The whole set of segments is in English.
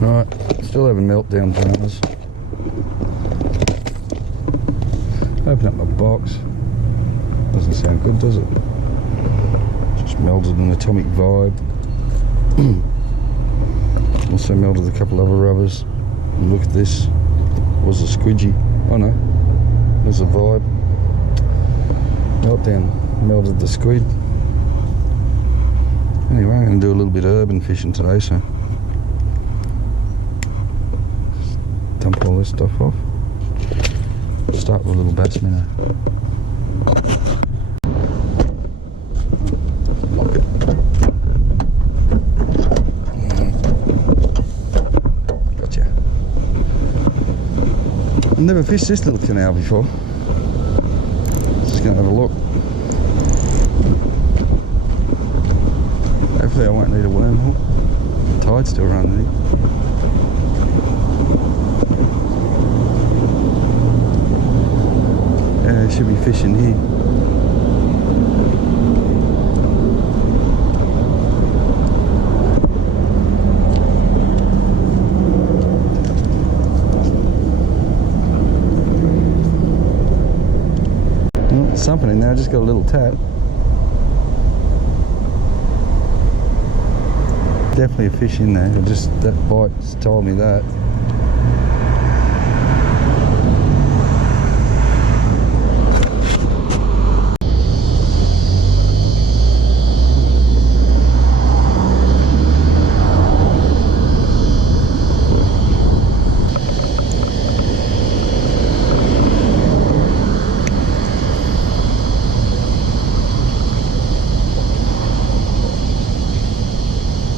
Right, still having meltdown dramas. Open up my box. Doesn't sound good, does it? Just melted an atomic vibe. Also melted a couple other rubbers. And look at this. Was a squidgy. Oh no, there's a vibe. Meltdown melted the squid. Anyway, I'm going to do a little bit of urban fishing today, so dump all this stuff off. Start with a little bass minnow. Lock it. Gotcha. I've never fished this little canal before. Just going to have a look. Hopefully I won't need a worm hook. The tide's still running here. Yeah, I should be fishing here. Well, there's something in there, I just got a little tap. Definitely a fish in there. Just that bite's told me that.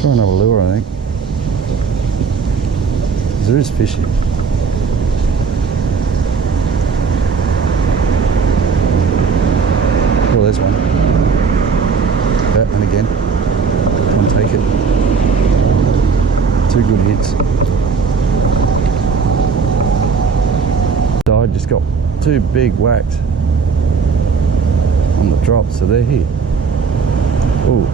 Try another lure, I think. There is fish here. Oh, there's one. Yeah, and again. Come on, take it. Two good hits. I just got two big whacks on the drop, so they're here. Oh.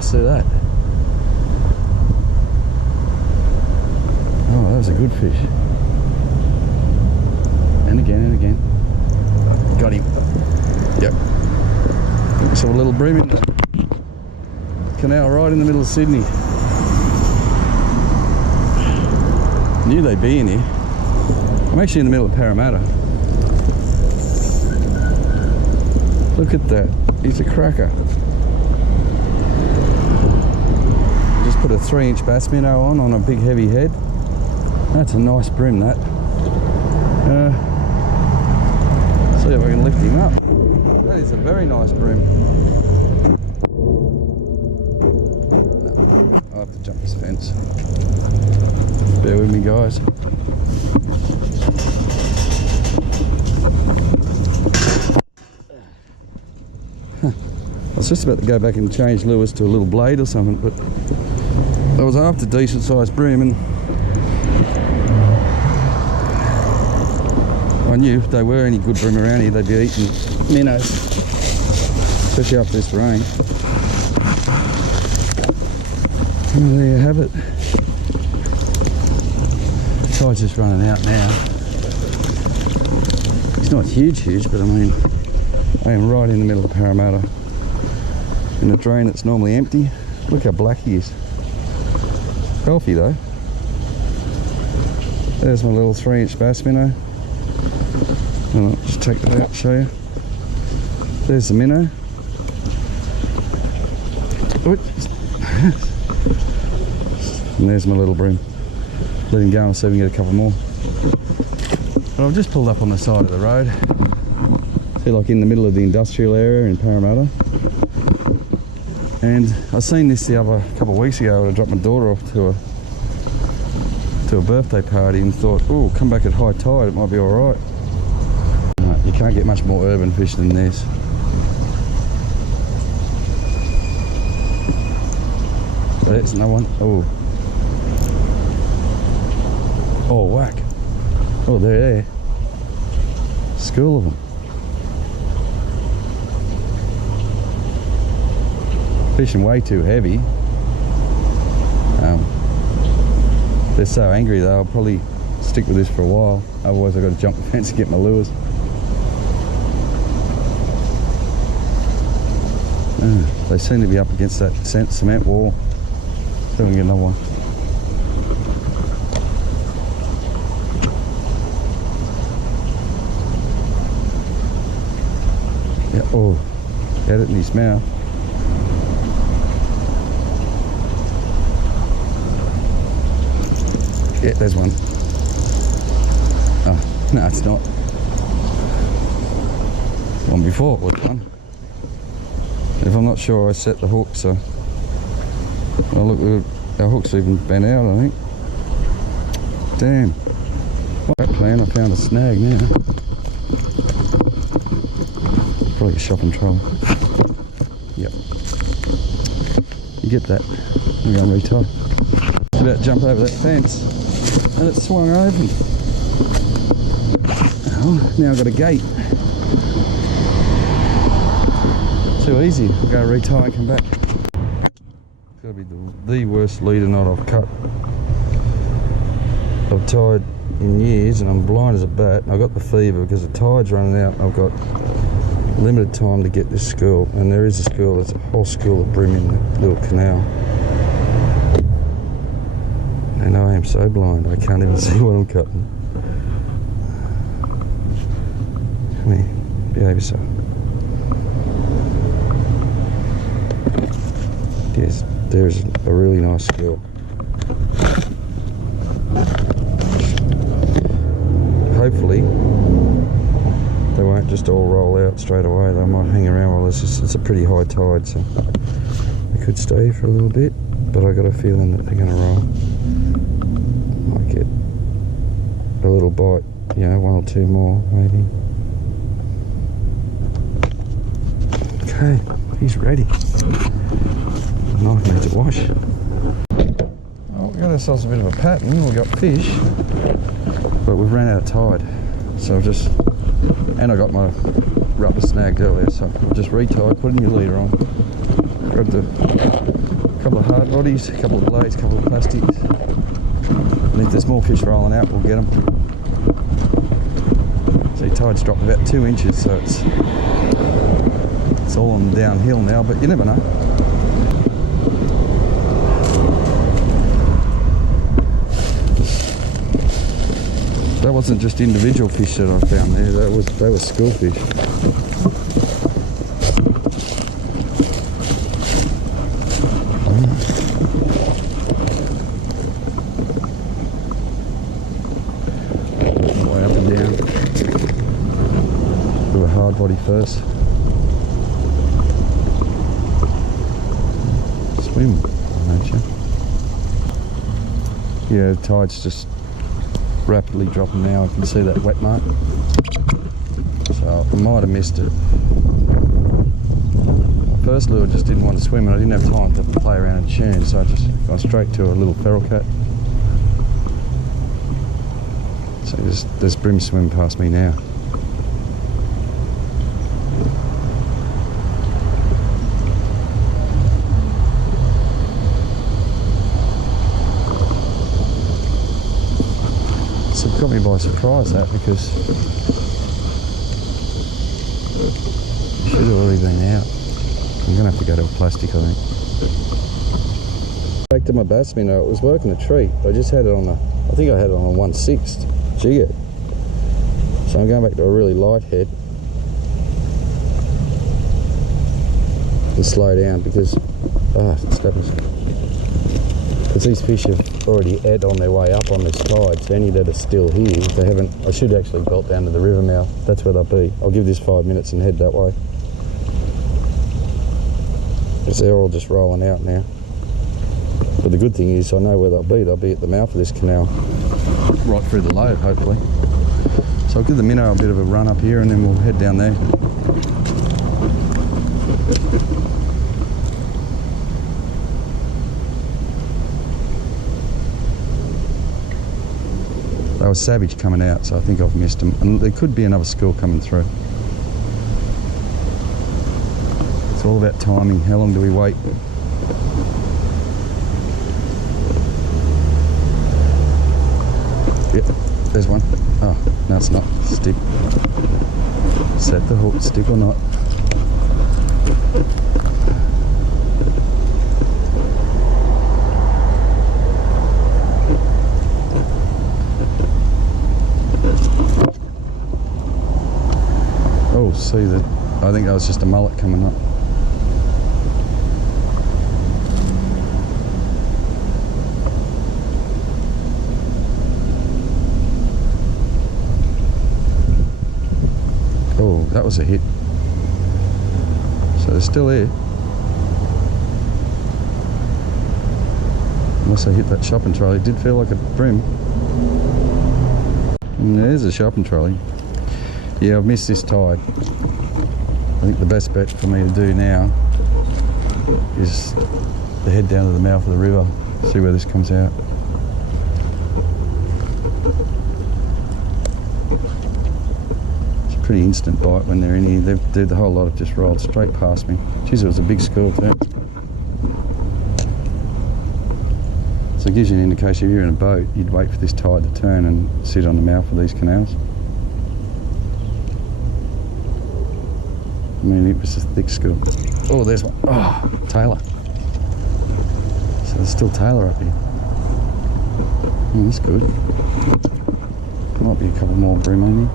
See that? Oh, that was a good fish. And again and again. Got him. Yep. So a little bream in the canal right in the middle of Sydney. Knew they'd be in here. I'm actually in the middle of Parramatta. Look at that. He's a cracker. Put a 3-inch bass minnow on a big heavy head. That's a nice bream, that. See if I can lift him up. That is a very nice bream. No, I'll have to jump this fence. Bear with me, guys. I was just about to go back and change lures to a little blade or something, but I was after decent sized bream, and I knew if there were any good bream around here, they'd be eating minnows, especially after this rain. And there you have it. The tide's just running out now. It's not huge, but I mean, I am right in the middle of Parramatta, in a drain that's normally empty. Look how black he is. Healthy though. There's my little 3-inch bass minnow. And I'll just take that out and show you. There's the minnow. And there's my little bream. Let him go and see if we can get a couple more. But I've just pulled up on the side of the road. See, like in the middle of the industrial area in Parramatta. And I seen this the other couple of weeks ago when I dropped my daughter off to a birthday party, and thought, oh, come back at high tide, it might be alright. No, you can't get much more urban fish than this. There's another one. Oh. Oh, whack. Oh, they're there. School of them. fishing way too heavy. They're so angry though, I'll probably stick with this for a while. Otherwise I've got to jump the fence to get my lures. They seem to be up against that cement wall. So we can get another one. Yeah, oh, had it in his mouth. Yeah, there's one. Oh, no, it's not. One before it was one. If I'm not sure, I set the hook, so. Oh, look, our hook's even bent out, I think. Damn. What plan? I found a snag now. Probably a shopping trolley. Yep. You get that. I'm going to retie. It's about to jump over that fence, and it swung open. Oh, now I've got a gate. Too easy. I'll go retie and come back. It's got to be the worst leader knot I've cut. I've tied in years and I'm blind as a bat. I've got the fever because the tide's running out. I've got limited time to get this school, and there is a school. There's a whole school of bream in the little canal. And I am so blind I can't even see what I'm cutting. Come here, behave yourself. Yes, there's a really nice school. Hopefully they won't just all roll out straight away. They might hang around while it's a pretty high tide, so they could stay for a little bit, but I got a feeling that they're going to roll. Might get a little bite, you know, one or two more maybe. Okay, he's ready. Knife needs a wash. Oh, we got ourselves a bit of a pattern. We've got fish, but we've ran out of tide. So I've just, and I got my rubber snagged earlier, so I've just retied, put a new leader on, grabbed a couple of hard bodies, a couple of blades, a couple of plastics, and if there's more fish rolling out, we'll get them. See, tide's dropped about 2 inches, so it's all on the downhill now, but you never know. That wasn't just individual fish that I found there, they were school fish. Way up and down. Do a hard body first. Swim, don't you? Yeah, the tide's just rapidly dropping now. I can see that wet mark, so I might have missed it. My first lure just didn't want to swim and I didn't have time to play around and tune, so I just gone straight to a little feral cat. So there's bream swimming past me now. It got me by surprise, that, because it should have already been out. I'm going to have to go to a plastic, I think. Back to my bass minnow, it was working a treat. I just had it on I think I had it on a 1/6 jigger. So I'm going back to a really light head and slow down because, because these fish have already ate on their way up on this tide, so any that are still here, they haven't. I should actually bolt down to the river mouth. That's where they'll be. I'll give this 5 minutes and head that way. Because they're all just rolling out now. But the good thing is I know where they'll be. They'll be at the mouth of this canal, right through the load, hopefully. So I'll give the minnow a bit of a run up here and then we'll head down there. They were savage coming out, so I think I've missed them. And there could be another school coming through. It's It's all about timing. How long do we wait? Yep, there's one. Oh, no, it's not. Stick. Set the hook, stick or not. Oh, see that? I think that was just a mullet coming up. Oh, that was a hit. So they're still here. Unless I hit that shopping trolley. It did feel like a bream. And there's a shopping trolley. Yeah, I've missed this tide. I think the best bet for me to do now is to head down to the mouth of the river, see where this comes out. It's a pretty instant bite when they're in here. The whole lot have just rolled straight past me. Jeez, it was a big school too. So it gives you an indication if you're in a boat, you'd wait for this tide to turn and sit on the mouth of these canals. I mean, it was a thick school. Oh, there's one. Oh, Taylor. So there's still Taylor up here. Oh, that's good. Might be a couple more bream on here.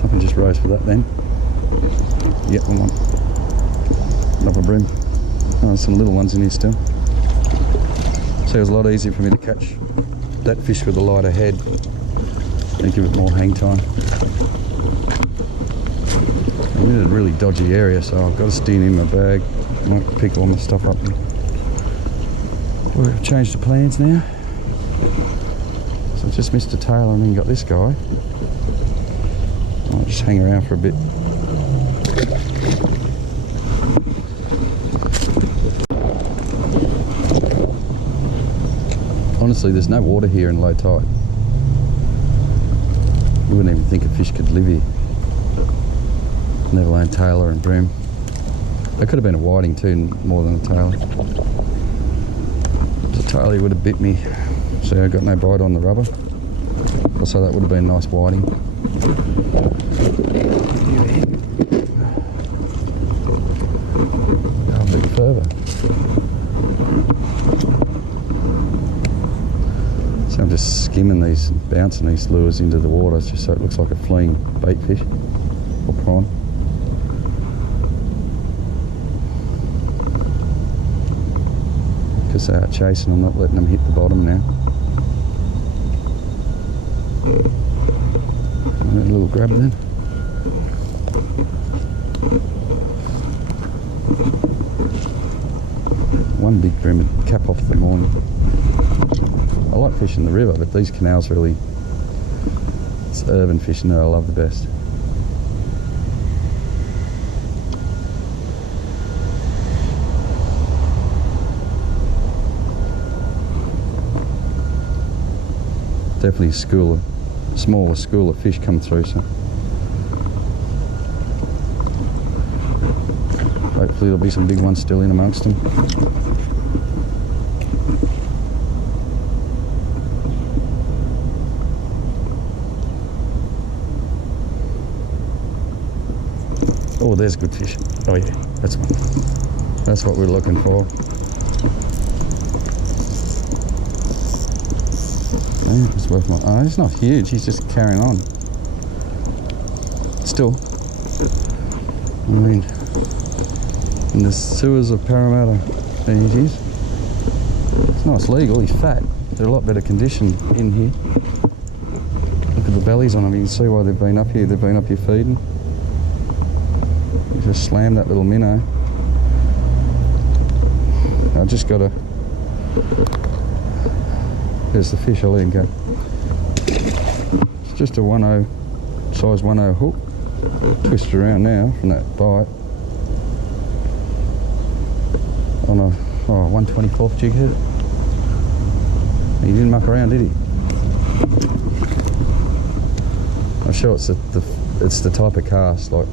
Something just rose for that then. Yep, one. Another bream. Oh, there's some little ones in here still. So it was a lot easier for me to catch that fish with a lighter head. And give it more hang time. I'm in a really dodgy area, so I've got to steam in my bag. I might pick all my stuff up. We've changed the plans now. So I just missed a tail and then got this guy. I'll just hang around for a bit. Honestly, there's no water here in low tide. You wouldn't even think a fish could live here. Never alone Taylor and bream. They could have been a whiting too, more than a Taylor. The Taylor would have bit me. See, I got no bite on the rubber. Also, that would have been a nice whiting. Go a bit further. So I'm just skimming these, bouncing these lures into the water just so it looks like a fleeing bait fish or prawn. Because they are chasing, I'm not letting them hit the bottom now. A little grab then. One big bream would cap off the morning. I like fishing the river, but these canals really, it's urban fishing that I love the best. Definitely a smaller school of fish come through, so hopefully there'll be some big ones still in amongst them. Oh, there's good fish. Oh yeah, that's what we're looking for. Yeah, it's worth my. Oh, he's not huge. He's just carrying on. Still, I mean, in the sewers of Parramatta, there he is. It's nice legal. He's fat. They're a lot better conditioned in here. Look at the bellies on them. You can see why they've been up here. They've been up here feeding. Just slammed that little minnow. I just got to. There's the fish. I'll let him go. It's just a 1/0, size 1/0 hook. Twist around now from that bite. On a 1/24th jig head. He didn't muck around, did he? I'm sure it's the type of cast, like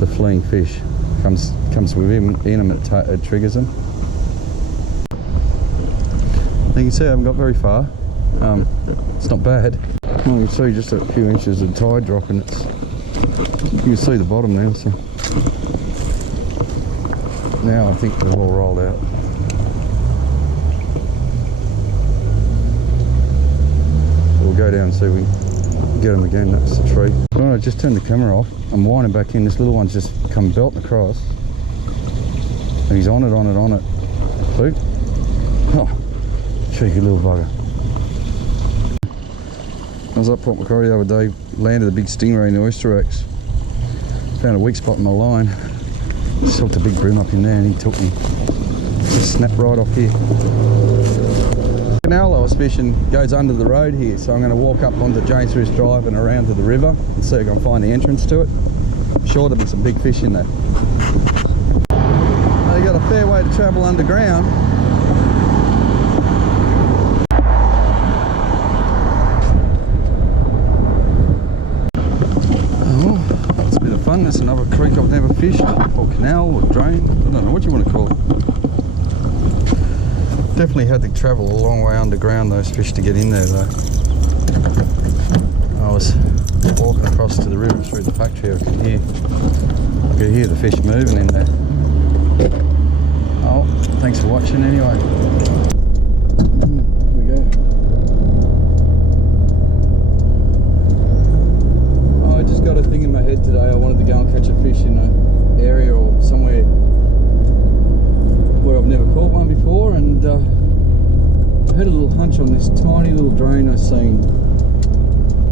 the fleeing fish comes with him in him, it triggers them. You can see I haven't got very far. It's not bad. Well, you can see just a few inches of tide drop, and you can see the bottom now. So now I think they've all rolled out. We'll go down and see if we can get them again. That's the tree. When I just turned the camera off, I'm winding back in. This little one's just come belting across, and he's on it. Look. Oh, cheeky little bugger. I was up Port Macquarie the other day, landed a big stingray in the oyster racks. Found a weak spot in my line. Just hooked a big bream up in there, and he took me. Just snapped right off here. The canal I was fishing goes under the road here, so I'm going to walk up onto James Risk Drive and around to the river and see if I can find the entrance to it. I'm sure there'll be some big fish in there. Now, you got a fair way to travel underground. That's another creek I've never fished, or canal, or drain, I don't know what you want to call it. Definitely had to travel a long way underground, those fish, to get in there though. I was walking across to the river through the factory, I could hear the fish moving in there. Oh, thanks for watching anyway. Here we go. Got a thing in my head today. I wanted to go and catch a fish in an area or somewhere where I've never caught one before, and I had a little hunch on this tiny little drain I seen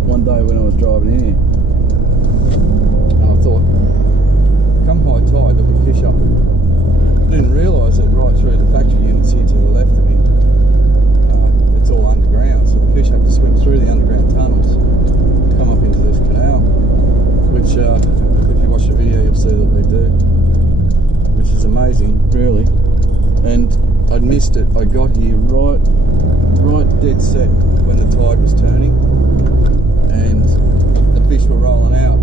one day when I was driving in here, and I thought, come high tide there'll be fish up it. I didn't realise that right through the factory units here to the left of me, it's all underground, so the fish have to swim through the underground tunnels, come up into this canal, which if you watch the video you'll see that they do, which is amazing really. And I'd missed it. I got here right dead set when the tide was turning, and the fish were rolling out.